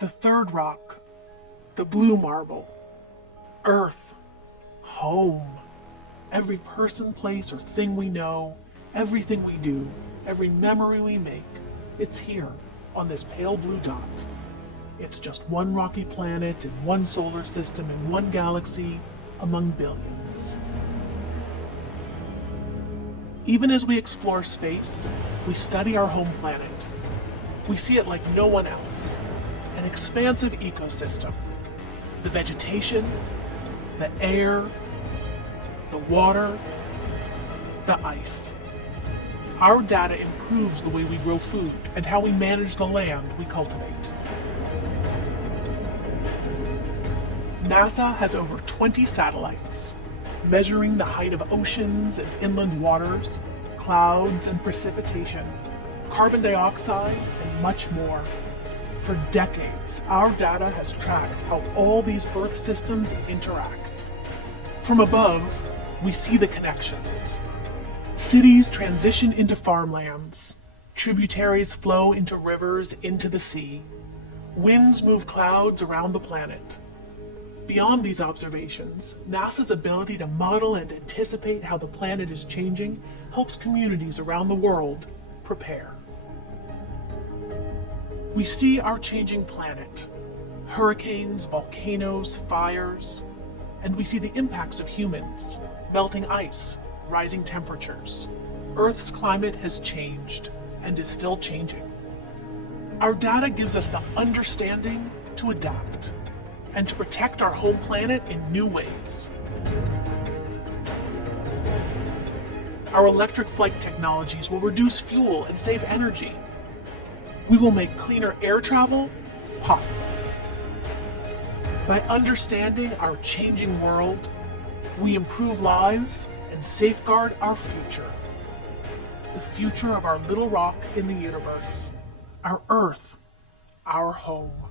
The third rock, the blue marble. Earth, home. Every person, place, or thing we know, everything we do, every memory we make, it's here on this pale blue dot. It's just one rocky planet in one solar system in one galaxy among billions. Even as we explore space, we study our home planet. We see it like no one else. An expansive ecosystem. The vegetation, the air, the water, the ice. Our data improves the way we grow food and how we manage the land we cultivate. NASA has over 20 satellites, measuring the height of oceans and inland waters, clouds and precipitation, carbon dioxide, and much more. For decades, our data has tracked how all these Earth systems interact. From above, we see the connections. Cities transition into farmlands. Tributaries flow into rivers, into the sea. Winds move clouds around the planet. Beyond these observations, NASA's ability to model and anticipate how the planet is changing helps communities around the world prepare. We see our changing planet, hurricanes, volcanoes, fires, and we see the impacts of humans, melting ice, rising temperatures. Earth's climate has changed and is still changing. Our data gives us the understanding to adapt and to protect our home planet in new ways. Our electric flight technologies will reduce fuel and save energy. We will make cleaner air travel possible. By understanding our changing world, we improve lives and safeguard our future. The future of our little rock in the universe, our Earth, our home.